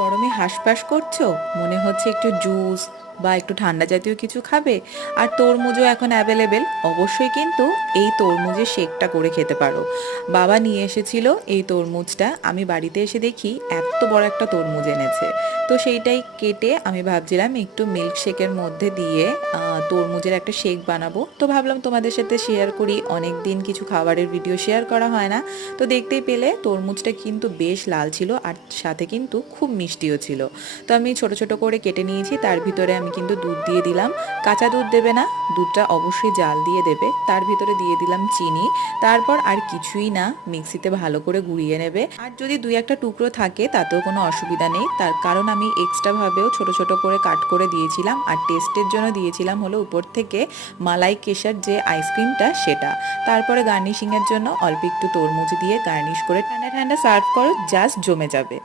গরমে হাঁসফাঁস করছো, মনে হচ্ছে একটু জুস বা একটু ঠান্ডা জাতীয় কিছু খাবে, আর তরমুজও এখন অ্যাভেলেবেল। অবশ্যই কিন্তু এই তরমুজের শেকটা করে খেতে পারো। বাবা নিয়ে এসেছিল এই তরমুজটা, আমি বাড়িতে এসে দেখি এত বড় একটা তরমুজ এনেছে। তো সেইটাই কেটে আমি ভাবছিলাম একটু মিল্ক শেকের মধ্যে দিয়ে তরমুজের একটা শেক বানাবো। তো ভাবলাম তোমাদের সাথে শেয়ার করি, অনেক দিন কিছু খাবারের ভিডিও শেয়ার করা হয় না। তো দেখতেই পেলে তরমুজটা কিন্তু বেশ লাল ছিল, আর সাথে কিন্তু খুব মিষ্টিও ছিল। তো আমি ছোট ছোট করে কেটে নিয়েছি, তার ভিতরে আমি কিন্তু দুধ দিয়ে দিলাম। কাঁচা দুধ দেবে না, দুধটা অবশ্যই জাল দিয়ে দেবে। তার ভিতরে দিয়ে দিলাম চিনি। তারপর আর কিছুই না, মিক্সিতে ভালো করে গুঁড়িয়ে নেবে। আর যদি দুই একটা টুকরো থাকে তাতেও কোনো অসুবিধা নেই, তার কারণ আমি এক্সট্রাভাবেও ছোট ছোট করে কাট করে দিয়েছিলাম। আর টেস্টের জন্য দিয়েছিলাম হলো উপর থেকে মালাই কেশার যে আইসক্রিমটা সেটা। তারপরে গার্নিশিংয়ের জন্য অল্প একটু তরমুজ দিয়ে গার্নিশ করে ঠান্ডা ঠান্ডা সার্ভ করো, জাস্ট জমে যাবে।